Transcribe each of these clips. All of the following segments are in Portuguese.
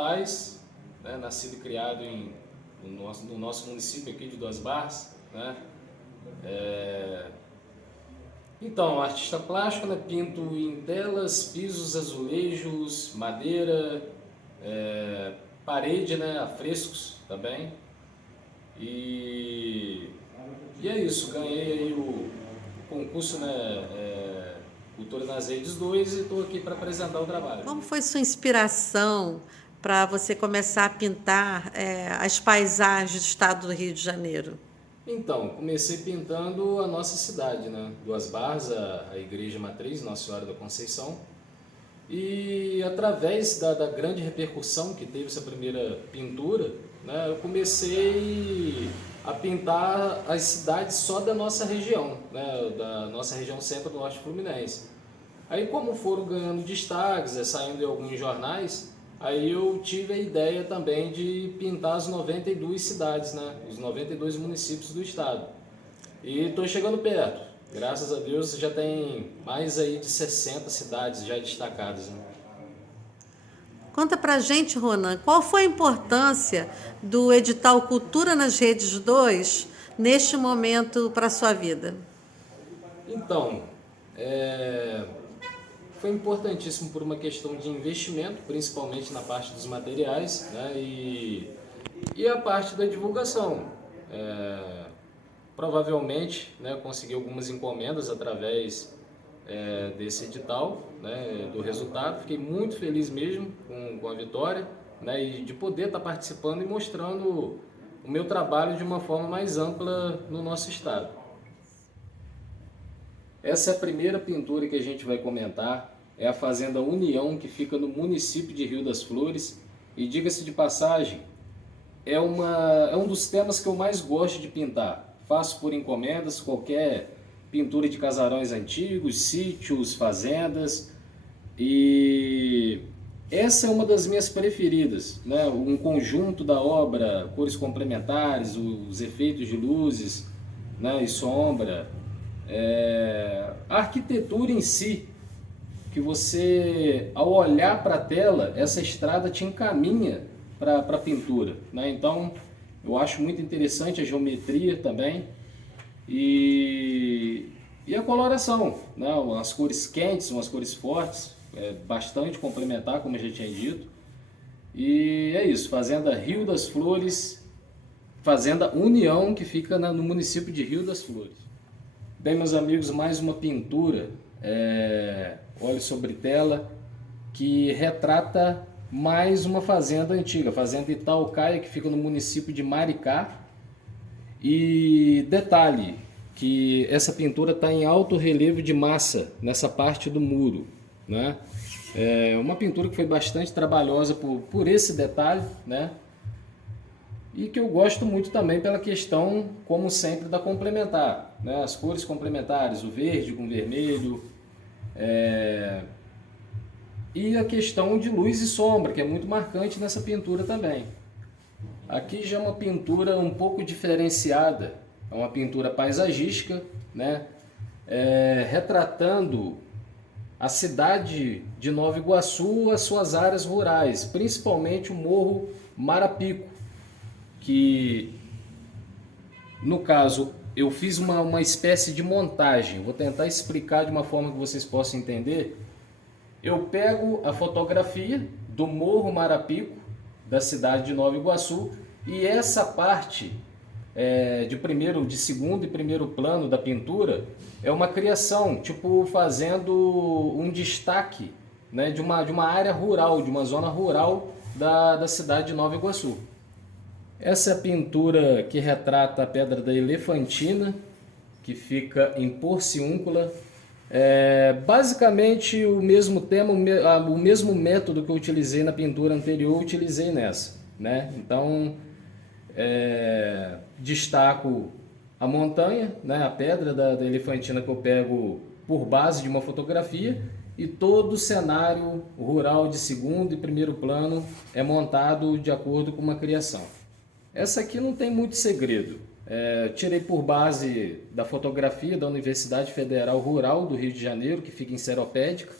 Paz, né, nascido e criado no nosso município aqui de Duas Barras, né? Então, artista plástico, né, pinto em telas, pisos, azulejos, madeira, parede, né, afrescos também. E, e é isso, ganhei aí o concurso, né, Cultura nas Redes 2 e estou aqui para apresentar o trabalho. Como foi sua inspiração para você começar a pintar as paisagens do estado do Rio de Janeiro? Então, comecei pintando a nossa cidade, né? Duas Barras, a Igreja Matriz, Nossa Senhora da Conceição. E através da grande repercussão que teve essa primeira pintura, né, eu comecei a pintar as cidades só da nossa região, né, da nossa região centro-norte fluminense. Aí como foram ganhando destaques, saindo em alguns jornais, aí eu tive a ideia também de pintar as 92 cidades, né, os 92 municípios do estado. E estou chegando perto. Graças a Deus já tem mais aí de 60 cidades já destacadas, né? Conta pra gente, Ronan, qual foi a importância do edital Cultura nas Redes 2 neste momento para a sua vida? Então, foi importantíssimo por uma questão de investimento, principalmente na parte dos materiais, né? E a parte da divulgação. Provavelmente, né, eu consegui algumas encomendas através desse edital, né, do resultado. Fiquei muito feliz mesmo com a vitória, né, e de poder estar participando e mostrando o meu trabalho de uma forma mais ampla no nosso estado. Essa é a primeira pintura que a gente vai comentar, é a Fazenda União, que fica no município de Rio das Flores, e diga-se de passagem, é um dos temas que eu mais gosto de pintar. Faço por encomendas, qualquer pintura de casarões antigos, sítios, fazendas, e essa é uma das minhas preferidas, né? Um conjunto da obra, cores complementares, os efeitos de luzes, né, e sombra, a arquitetura em si, que você, ao olhar para a tela, essa estrada te encaminha para a pintura, né? Então, eu acho muito interessante a geometria também e a coloração, né? Umas cores quentes, umas cores fortes, bastante complementar, como eu já tinha dito. E é isso, Fazenda Rio das Flores, Fazenda União, que fica no município de Rio das Flores. Bem, meus amigos, mais uma pintura, óleo sobre tela, que retrata mais uma fazenda antiga, Fazenda Itaucaia, que fica no município de Maricá. E detalhe, que essa pintura está em alto relevo de massa, nessa parte do muro, né? É uma pintura que foi bastante trabalhosa por esse detalhe, né? E que eu gosto muito também pela questão, como sempre, da complementar, né? As cores complementares, o verde com vermelho, e a questão de luz e sombra, que é muito marcante nessa pintura também. Aqui já é uma pintura um pouco diferenciada, é uma pintura paisagística, né? Retratando a cidade de Nova Iguaçu, as suas áreas rurais, principalmente o Morro Marapico, que no caso eu fiz uma espécie de montagem, vou tentar explicar de uma forma que vocês possam entender. Eu pego a fotografia do Morro Marapico, da cidade de Nova Iguaçu, e essa parte de segundo e primeiro plano da pintura é uma criação, tipo fazendo um destaque, né, de uma área rural, de uma zona rural da cidade de Nova Iguaçu. Essa é a pintura que retrata a Pedra da Elefantina, que fica em Porciúncula. Basicamente o mesmo tema, o mesmo método que eu utilizei na pintura anterior, eu utilizei nessa, né? Então, destaco a montanha, né? A pedra da Elefantina que eu pego por base de uma fotografia, e todo o cenário rural de segundo e primeiro plano é montado de acordo com uma criação. Essa aqui não tem muito segredo. Tirei por base da fotografia da Universidade Federal Rural do Rio de Janeiro, que fica em Seropédica,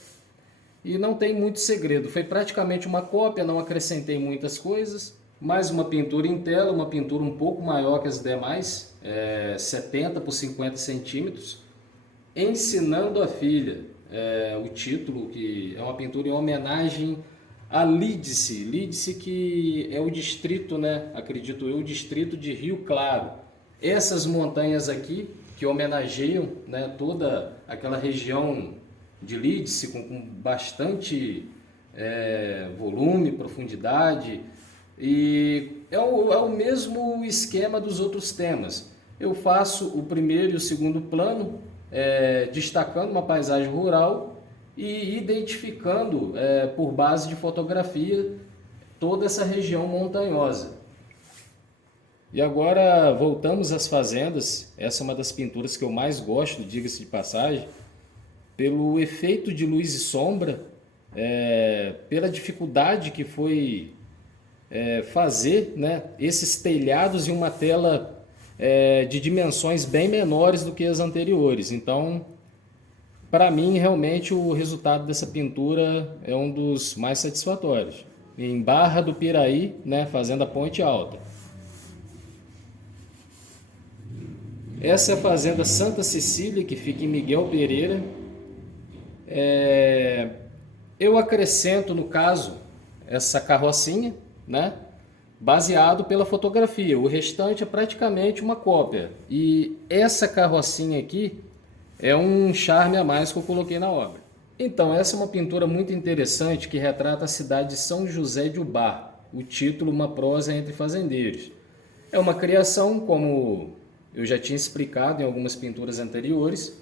e não tem muito segredo. Foi praticamente uma cópia, não acrescentei muitas coisas. Mais uma pintura em tela, uma pintura um pouco maior que as demais, 70 por 50 centímetros, Ensinando a Filha. O título, que é uma pintura em homenagem a Lídice. Lídice, que é o distrito, né, acredito eu, o distrito de Rio Claro. Essas montanhas aqui, que homenageiam, né, toda aquela região de Lídice, com bastante volume, profundidade, e é o mesmo esquema dos outros temas. Eu faço o primeiro e o segundo plano, destacando uma paisagem rural e identificando, por base de fotografia, toda essa região montanhosa. E agora voltamos às fazendas. Essa é uma das pinturas que eu mais gosto, diga-se de passagem, pelo efeito de luz e sombra, pela dificuldade que foi fazer, né, esses telhados em uma tela de dimensões bem menores do que as anteriores. Então, para mim, realmente o resultado dessa pintura é um dos mais satisfatórios. Em Barra do Piraí, né, fazenda Ponte Alta. Essa é a fazenda Santa Cecília, que fica em Miguel Pereira. Eu acrescento, no caso, essa carrocinha, né, baseado pela fotografia. O restante é praticamente uma cópia. E essa carrocinha aqui é um charme a mais que eu coloquei na obra. Então, essa é uma pintura muito interessante que retrata a cidade de São José de Ubá. O título, Uma Prosa entre Fazendeiros. É uma criação, como eu já tinha explicado em algumas pinturas anteriores.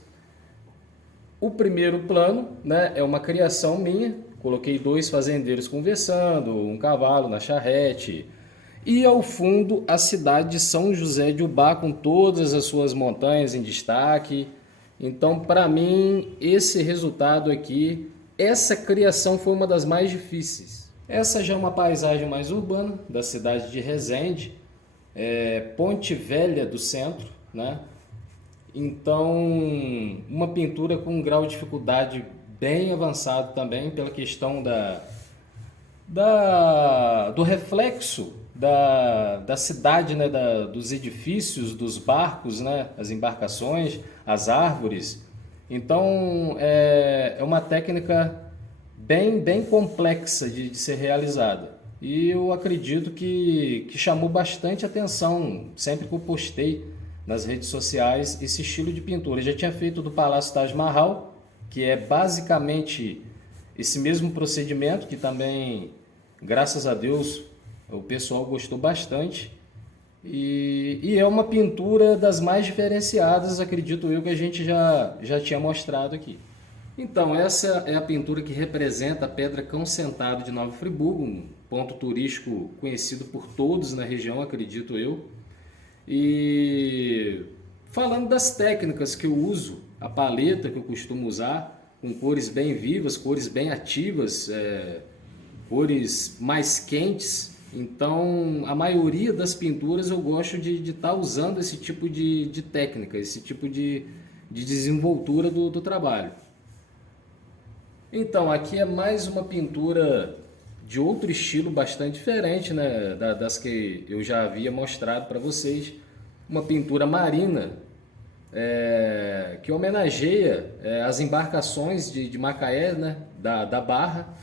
O primeiro plano, né, é uma criação minha. Coloquei 2 fazendeiros conversando, um cavalo na charrete. E ao fundo, a cidade de São José de Ubá, com todas as suas montanhas em destaque. Então, para mim, esse resultado aqui, essa criação foi uma das mais difíceis. Essa já é uma paisagem mais urbana, da cidade de Resende, Ponte Velha do Centro, né? Então, uma pintura com um grau de dificuldade bem avançado também, pela questão do reflexo da cidade, né, dos edifícios, dos barcos, né, as embarcações, as árvores. Então, é uma técnica bem complexa de ser realizada. E eu acredito que chamou bastante atenção, sempre que eu postei nas redes sociais, esse estilo de pintura. Eu já tinha feito do Palácio Taj Mahal, que é basicamente esse mesmo procedimento, que também, graças a Deus, o pessoal gostou bastante. E é uma pintura das mais diferenciadas, acredito eu, que a gente já tinha mostrado aqui. Então, essa é a pintura que representa a Pedra Cão Sentado de Nova Friburgo, um ponto turístico conhecido por todos na região, acredito eu. E falando das técnicas que eu uso, a paleta que eu costumo usar, com cores bem vivas, cores bem ativas, cores mais quentes. Então, a maioria das pinturas eu gosto de estar usando esse tipo de técnica, esse tipo de desenvoltura do trabalho. Então, aqui é mais uma pintura de outro estilo bastante diferente, né, das que eu já havia mostrado para vocês. Uma pintura marina, que homenageia as embarcações de Macaé, né, da Barra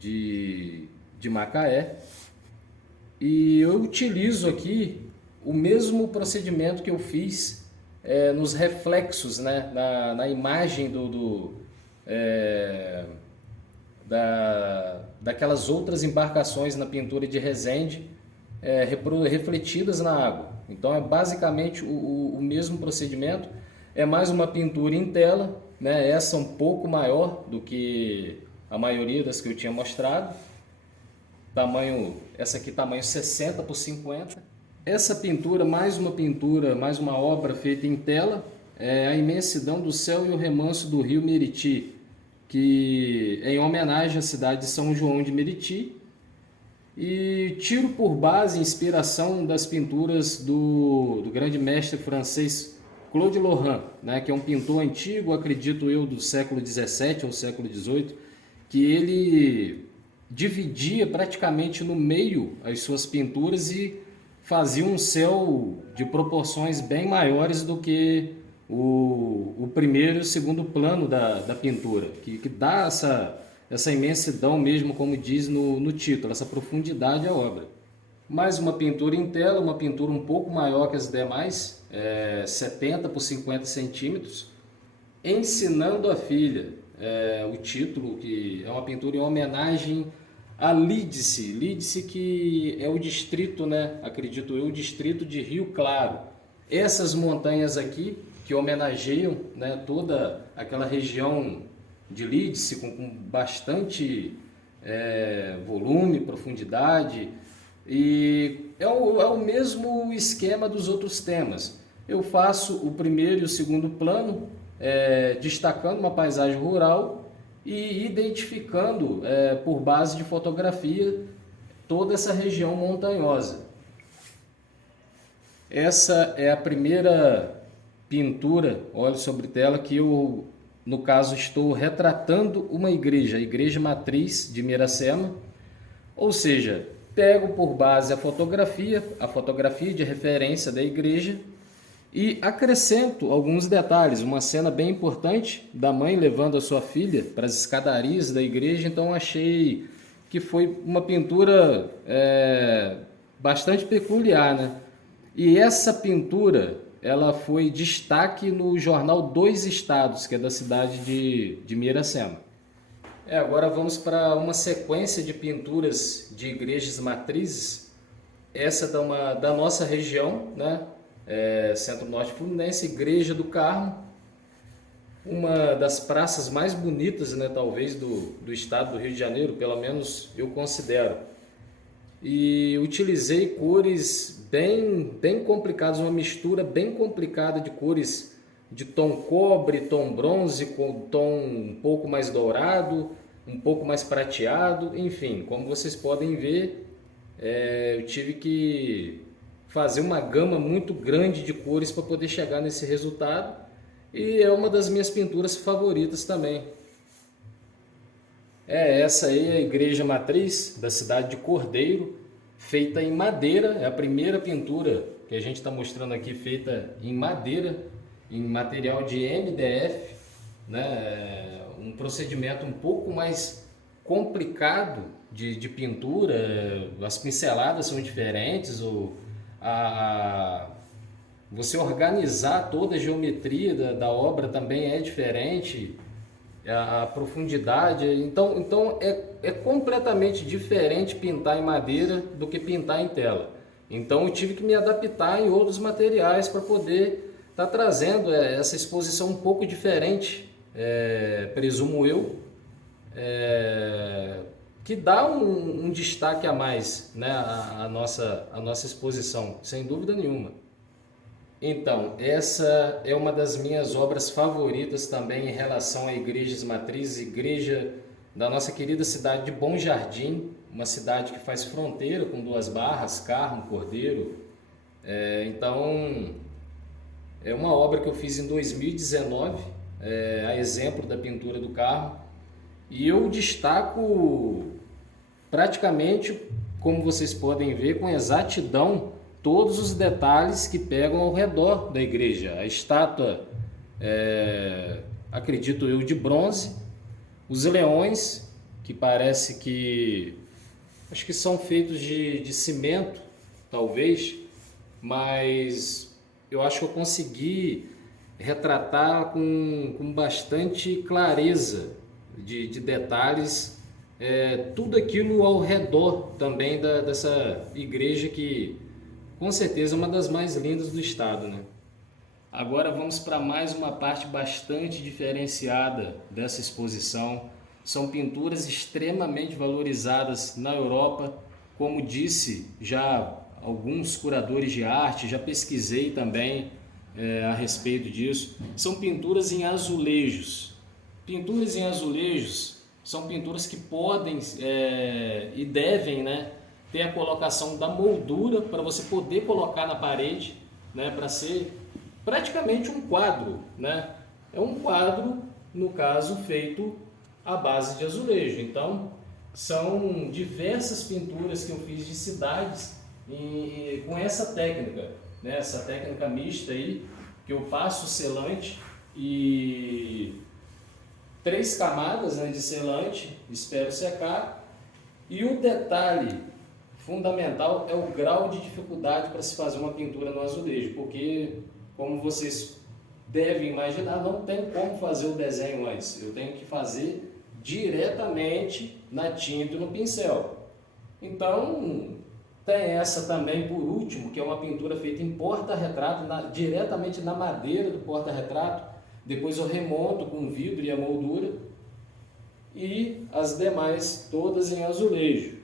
de Macaé. E eu utilizo aqui o mesmo procedimento que eu fiz nos reflexos, né, na imagem daquelas outras embarcações na pintura de Resende, refletidas na água. Então é basicamente o mesmo procedimento. É mais uma pintura em tela, né? Essa um pouco maior do que a maioria das que eu tinha mostrado. Essa aqui tamanho 60 por 50. Essa pintura, mais uma obra feita em tela, é a imensidão do céu e o remanso do rio Meriti, que é em homenagem à cidade de São João de Meriti. E tiro por base a inspiração das pinturas do grande mestre francês Claude Lorrain, né, que é um pintor antigo, acredito eu, do século XVII ou século XVIII, que ele dividia praticamente no meio as suas pinturas e fazia um céu de proporções bem maiores do que o primeiro e o segundo plano da pintura, que dá essa imensidão mesmo, como diz no título, essa profundidade à obra. Mais uma pintura em tela, uma pintura um pouco maior que as demais, 70 por 50 centímetros, Ensinando a Filha, o título, que é uma pintura em homenagem a Lídice. Lídice, que é o distrito, né, acredito eu, o distrito de Rio Claro. Essas montanhas aqui, que homenageiam, né, toda aquela região de Lídice, com bastante volume, profundidade, e é o mesmo esquema dos outros temas. Eu faço o primeiro e o segundo plano, destacando uma paisagem rural e identificando, por base de fotografia, toda essa região montanhosa. Essa é a primeira pintura, óleo sobre tela, que eu, no caso, estou retratando uma igreja, a Igreja Matriz de Miracema, ou seja, pego por base a fotografia de referência da igreja e acrescento alguns detalhes, uma cena bem importante da mãe levando a sua filha para as escadarias da igreja, então achei que foi uma pintura bastante peculiar, né? E essa pintura, ela foi destaque no jornal Dois Estados, que é da cidade de Miracema. Agora vamos para uma sequência de pinturas de igrejas matrizes, essa da nossa região, né? Centro-Norte Fluminense, Igreja do Carmo, uma das praças mais bonitas, né, talvez do estado do Rio de Janeiro, pelo menos eu considero. E utilizei cores bem complicadas, uma mistura bem complicada de cores de tom cobre, tom bronze, com tom um pouco mais dourado, um pouco mais prateado, enfim, como vocês podem ver, eu tive que fazer uma gama muito grande de cores para poder chegar nesse resultado, e é uma das minhas pinturas favoritas também. Essa aí é a Igreja Matriz da cidade de Cordeiro, feita em madeira, é a primeira pintura que a gente está mostrando aqui feita em madeira, em material de MDF, né? Um procedimento um pouco mais complicado de pintura, as pinceladas são diferentes, você organizar toda a geometria da obra também é diferente, a profundidade, então é completamente diferente pintar em madeira do que pintar em tela. Então eu tive que me adaptar em outros materiais para poder estar trazendo essa exposição um pouco diferente, presumo eu, que dá um destaque a mais, né, a nossa exposição, sem dúvida nenhuma. Então, essa é uma das minhas obras favoritas também em relação a igrejas matrizes, igreja da nossa querida cidade de Bom Jardim, uma cidade que faz fronteira com Duas Barras, Carmo, Cordeiro. Então, é uma obra que eu fiz em 2019, a exemplo da pintura do Carmo, e eu destaco praticamente, como vocês podem ver, com exatidão, todos os detalhes que pegam ao redor da igreja. A estátua, acredito eu, de bronze, os leões, que parece que, acho que são feitos de cimento, talvez, mas eu acho que eu consegui retratar com bastante clareza de detalhes, tudo aquilo ao redor também dessa igreja que, com certeza, é uma das mais lindas do estado, né? Agora vamos para mais uma parte bastante diferenciada dessa exposição. São pinturas extremamente valorizadas na Europa, como disse já alguns curadores de arte, já pesquisei também a respeito disso. São pinturas em azulejos. Pinturas em azulejos são pinturas que podem e devem, né, ter a colocação da moldura para você poder colocar na parede, né, para ser praticamente um quadro, né? É um quadro, no caso, feito à base de azulejo. Então, são diversas pinturas que eu fiz de cidades com essa técnica, né? Essa técnica mista aí, que eu passo selante e 3 camadas, né, de selante, espero secar. E o detalhe fundamental é o grau de dificuldade para se fazer uma pintura no azulejo, porque, como vocês devem imaginar, não tem como fazer o desenho antes. Eu tenho que fazer diretamente na tinta e no pincel. Então, tem essa também, por último, que é uma pintura feita em porta-retrato, diretamente na madeira do porta-retrato. Depois eu remonto com vidro e a moldura. E as demais todas em azulejo.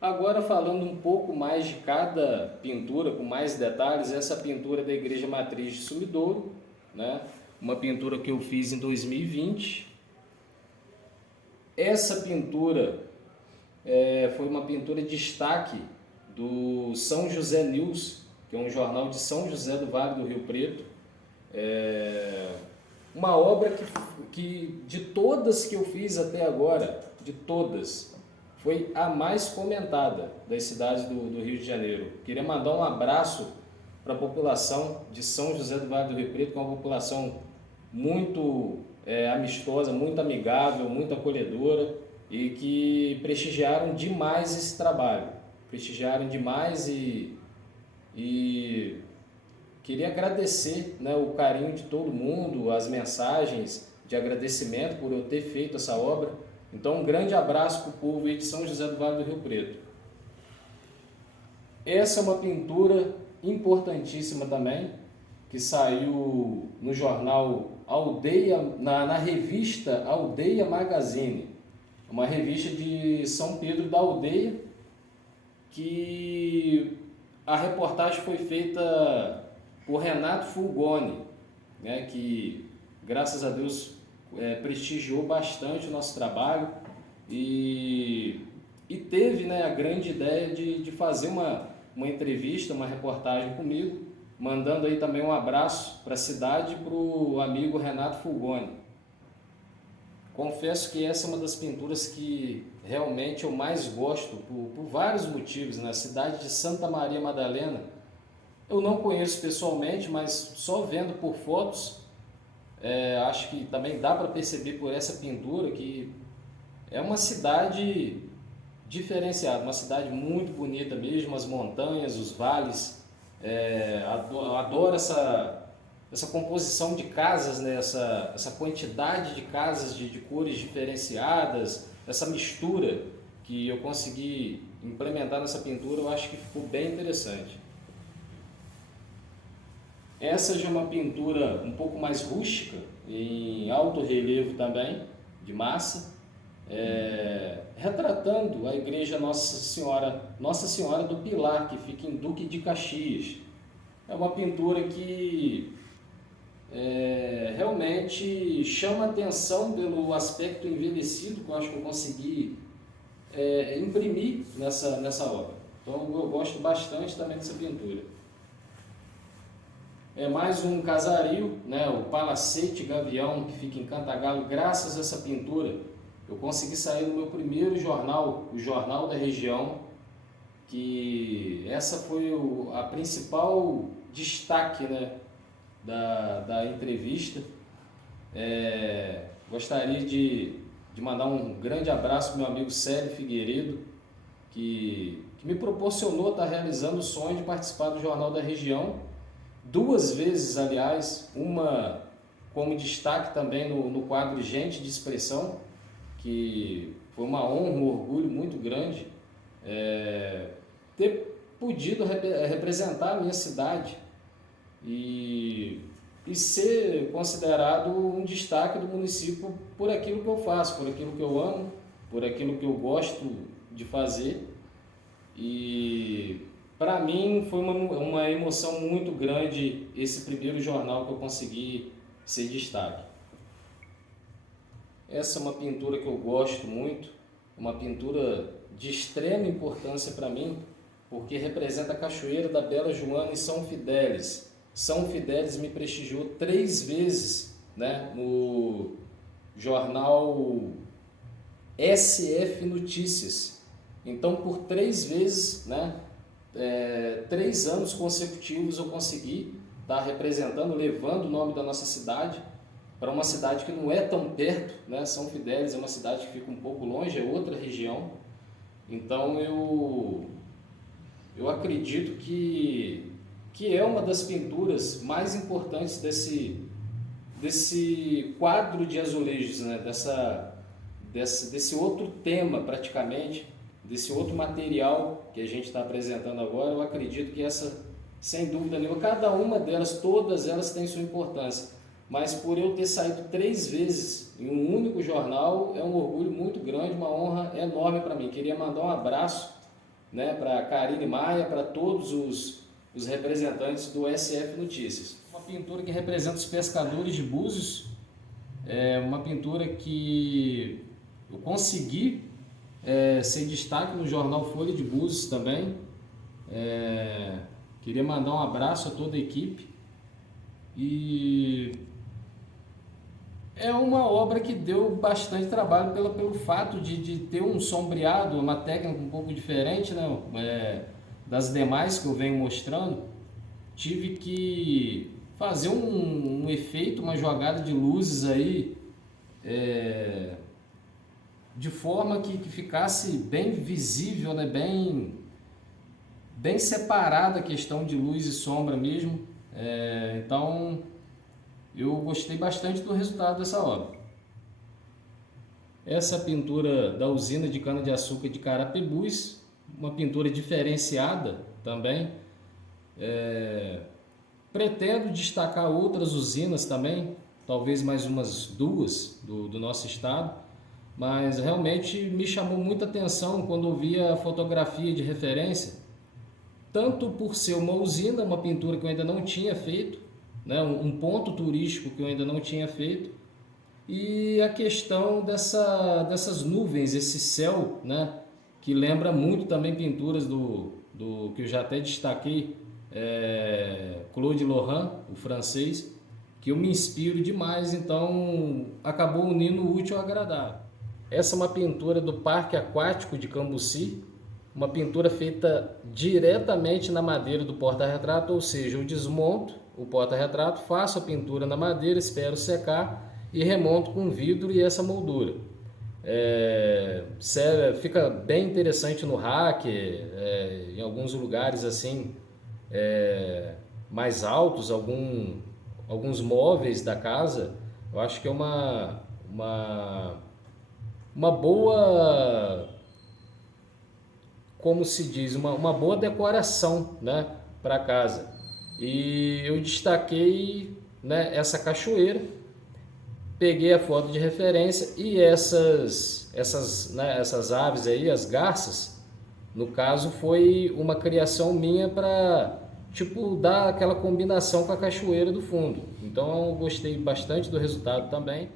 Agora, falando um pouco mais de cada pintura, com mais detalhes, essa pintura da Igreja Matriz de Sumidouro, né? Uma pintura que eu fiz em 2020. Essa pintura foi uma pintura de destaque do São José News, que é um jornal de São José do Vale do Rio Preto. Uma obra que de todas que eu fiz até agora, de todas, foi a mais comentada das cidades do Rio de Janeiro. Queria mandar um abraço para a população de São José do Vale do Rio Preto, que é uma população muito amistosa, muito amigável, muito acolhedora, e que prestigiaram demais esse trabalho. Prestigiaram demais e queria agradecer, né, o carinho de todo mundo, as mensagens de agradecimento por eu ter feito essa obra. Então, um grande abraço para o povo aí de São José do Vale do Rio Preto. Essa é uma pintura importantíssima também, que saiu no jornal Aldeia, na revista Aldeia Magazine, uma revista de São Pedro da Aldeia, que a reportagem foi feita por Renato Fulgoni, né, que, graças a Deus, prestigiou bastante o nosso trabalho e teve, né, a grande ideia de fazer uma entrevista, uma reportagem comigo, mandando aí também um abraço para a cidade e para o amigo Renato Fulgoni. Confesso que essa é uma das pinturas que realmente eu mais gosto, por vários motivos. Na cidade de Santa Maria Madalena, eu não conheço pessoalmente, mas só vendo por fotos, acho que também dá para perceber por essa pintura que é uma cidade diferenciada, uma cidade muito bonita mesmo, as montanhas, os vales. Adoro essa composição de casas, né? essa quantidade de casas de cores diferenciadas, essa mistura que eu consegui implementar nessa pintura, eu acho que ficou bem interessante. Essa já é uma pintura um pouco mais rústica, em alto relevo também, de massa, retratando a igreja Nossa Senhora do Pilar, que fica em Duque de Caxias. É uma pintura que realmente chama atenção pelo aspecto envelhecido que eu acho que eu consegui imprimir nessa obra. Então eu gosto bastante também dessa pintura. É mais um casario, né, o Palacete Gavião, que fica em Cantagalo. Graças a essa pintura, eu consegui sair no meu primeiro jornal, o Jornal da Região, que essa foi a principal destaque, né, da entrevista. Gostaria de mandar um grande abraço para o meu amigo Célio Figueiredo, que me proporcionou estar realizando o sonho de participar do Jornal da Região, 2 vezes, aliás, uma como destaque também no quadro Gente de Expressão, que foi uma honra, um orgulho muito grande ter podido representar a minha cidade e ser considerado um destaque do município por aquilo que eu faço, por aquilo que eu amo, por aquilo que eu gosto de fazer. E para mim foi uma emoção muito grande esse primeiro jornal que eu consegui ser destaque. Essa é uma pintura que eu gosto muito, uma pintura de extrema importância para mim, porque representa a Cachoeira da Bela Joana em São Fidélis. São Fidélis me prestigiou 3 vezes, né, no jornal SF Notícias. Então, por 3 vezes, né, 3 anos consecutivos eu consegui estar representando, levando o nome da nossa cidade para uma cidade que não é tão perto, né? São Fidélis é uma cidade que fica um pouco longe, é outra região. Então eu acredito que é uma das pinturas mais importantes desse quadro de azulejos, né? Desse outro tema praticamente, desse outro material que a gente está apresentando agora. Eu acredito que essa, sem dúvida nenhuma, cada uma delas, todas elas têm sua importância, mas por eu ter saído 3 vezes em um único jornal, é um orgulho muito grande, uma honra enorme para mim. Queria mandar um abraço, né, para a Karine Maia, para todos os representantes do SF Notícias. Uma pintura que representa os pescadores de Búzios, é uma pintura que eu consegui ser destaque no jornal Folha de Búzios também. Queria mandar um abraço a toda a equipe. E é uma obra que deu bastante trabalho pelo fato de ter um sombreado, uma técnica um pouco diferente, né, das demais que eu venho mostrando. Tive que fazer um efeito, uma jogada de luzes aí, de forma que ficasse bem visível, né, bem separada a questão de luz e sombra mesmo. Então eu gostei bastante do resultado dessa obra. Essa pintura da usina de cana-de-açúcar de Carapebus, uma pintura diferenciada também. Pretendo destacar outras usinas também, talvez mais umas 2 do nosso estado, mas realmente me chamou muita atenção quando eu vi a fotografia de referência, tanto por ser uma usina, uma pintura que eu ainda não tinha feito, né, um ponto turístico que eu ainda não tinha feito, e a questão dessas nuvens, esse céu, né, que lembra muito também pinturas do que eu já até destaquei, Claude Lorrain, o francês, que eu me inspiro demais, então acabou unindo o útil ao agradável. Essa é uma pintura do Parque Aquático de Cambuci, uma pintura feita diretamente na madeira do porta-retrato, ou seja, eu desmonto o porta-retrato, faço a pintura na madeira, espero secar e remonto com vidro e essa moldura. Fica bem interessante no rack, em alguns lugares assim mais altos, alguns móveis da casa. Eu acho que é uma boa, como se diz, uma boa decoração, né, para casa. E eu destaquei, né, essa cachoeira, peguei a foto de referência e essas aves aí, as garças, no caso foi uma criação minha para dar aquela combinação com a cachoeira do fundo. Então eu gostei bastante do resultado também.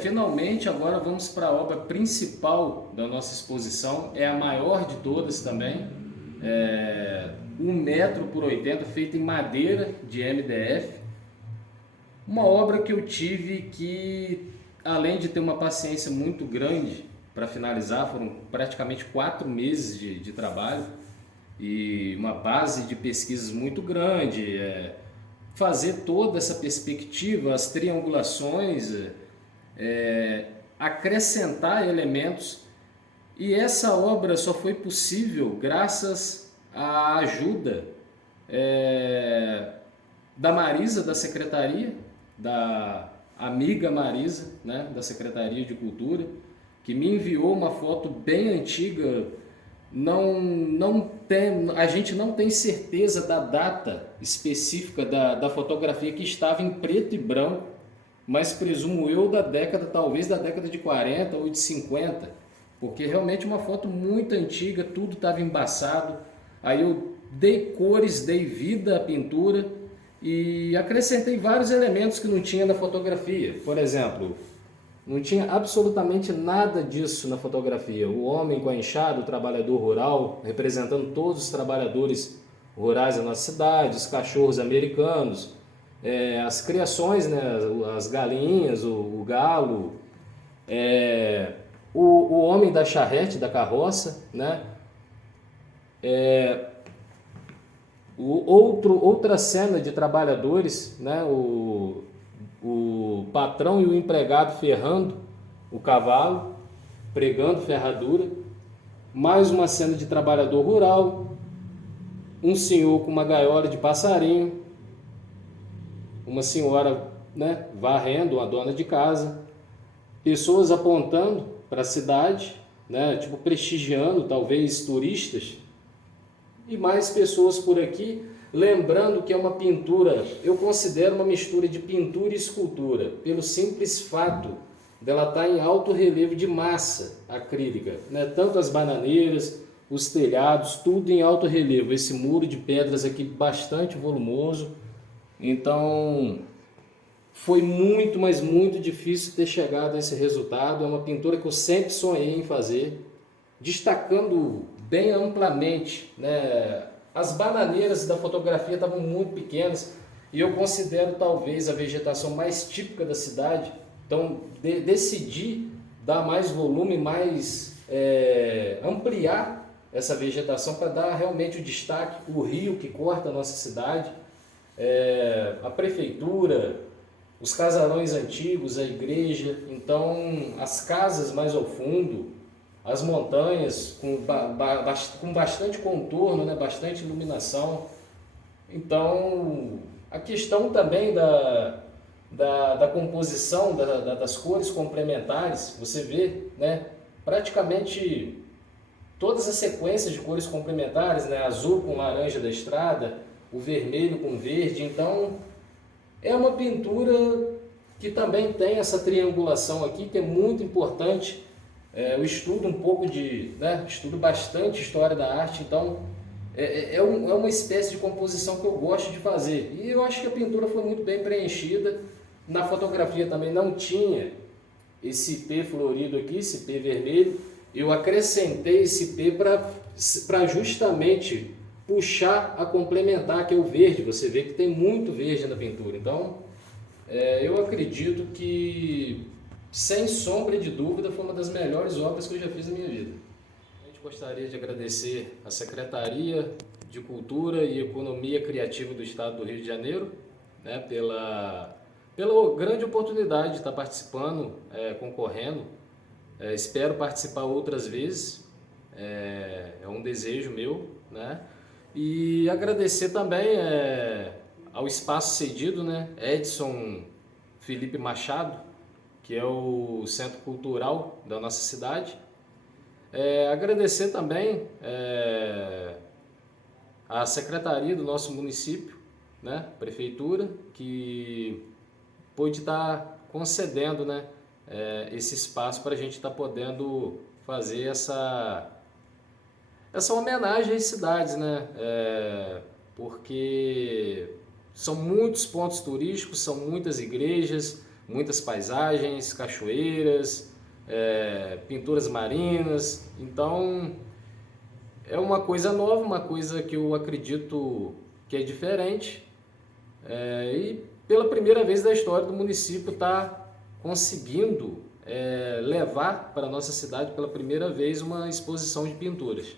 Finalmente agora vamos para a obra principal da nossa exposição, é a maior de todas também, 1 metro por 80, feita em madeira de MDF. Uma obra que eu tive que, além de ter uma paciência muito grande para finalizar, foram praticamente 4 meses de trabalho e uma base de pesquisas muito grande, fazer toda essa perspectiva, as triangulações, acrescentar elementos. E essa obra só foi possível graças à ajuda da Marisa, da secretaria, da amiga Marisa, né, da Secretaria de Cultura, que me enviou uma foto bem antiga. A gente não tem certeza da data específica da fotografia, que estava em preto e branco, mas presumo eu talvez da década de 40 ou de 50, porque realmente uma foto muito antiga, tudo estava embaçado. Aí eu dei cores, dei vida à pintura e acrescentei vários elementos que não tinha na fotografia. Por exemplo, não tinha absolutamente nada disso na fotografia. O homem com a enxada, o trabalhador rural, representando todos os trabalhadores rurais da nossa cidade, os cachorros americanos, as criações, né, as galinhas, o galo, o homem da charrete, da carroça, né? Outra cena de trabalhadores, né? O patrão e o empregado ferrando o cavalo, pregando ferradura. Mais uma cena de trabalhador rural, um senhor com uma gaiola de passarinho, uma senhora, né, varrendo, uma dona de casa, pessoas apontando para a cidade, né, tipo prestigiando talvez turistas, e mais pessoas por aqui, lembrando que é uma pintura, eu considero uma mistura de pintura e escultura, pelo simples fato dela estar em alto relevo de massa acrílica, né? Tanto as bananeiras, os telhados, tudo em alto relevo, esse muro de pedras aqui bastante volumoso. Então foi muito, mas muito difícil ter chegado a esse resultado. É uma pintura que eu sempre sonhei em fazer, destacando bem amplamente, né? As bananeiras da fotografia estavam muito pequenas e eu considero talvez a vegetação mais típica da cidade. Então decidi dar mais volume, ampliar essa vegetação para dar realmente o destaque, o rio que corta a nossa cidade, a prefeitura, os casarões antigos, a igreja, então as casas mais ao fundo, as montanhas com bastante contorno, né, bastante iluminação. Então a questão também da composição das cores complementares, você vê, né, praticamente todas as sequências de cores complementares, né, azul com laranja da estrada, o vermelho com verde. Então é uma pintura que também tem essa triangulação aqui, que é muito importante. Eu estudo um pouco estudo bastante história da arte, então é uma espécie de composição que eu gosto de fazer. E eu acho que a pintura foi muito bem preenchida. Na fotografia também não tinha esse P florido aqui, esse P vermelho. Eu acrescentei esse P para justamente puxar a complementar, que é o verde. Você vê que tem muito verde na pintura. Então, eu acredito que, sem sombra de dúvida, foi uma das melhores obras que eu já fiz na minha vida. A gente gostaria de agradecer à Secretaria de Cultura e Economia Criativa do Estado do Rio de Janeiro, né, pela grande oportunidade de estar participando, concorrendo. Espero participar outras vezes, é um desejo meu, né? E agradecer também ao espaço cedido, né? Edson Felipe Machado, que é o centro cultural da nossa cidade. Agradecer também à secretaria do nosso município, né? Prefeitura, que pôde estar concedendo, né, esse espaço para a gente estar podendo fazer essa homenagem às cidades, né? Porque são muitos pontos turísticos, são muitas igrejas, muitas paisagens, cachoeiras, pinturas marinas. Então é uma coisa nova, uma coisa que eu acredito que é diferente, e pela primeira vez da história do município está conseguindo levar para a nossa cidade pela primeira vez uma exposição de pinturas.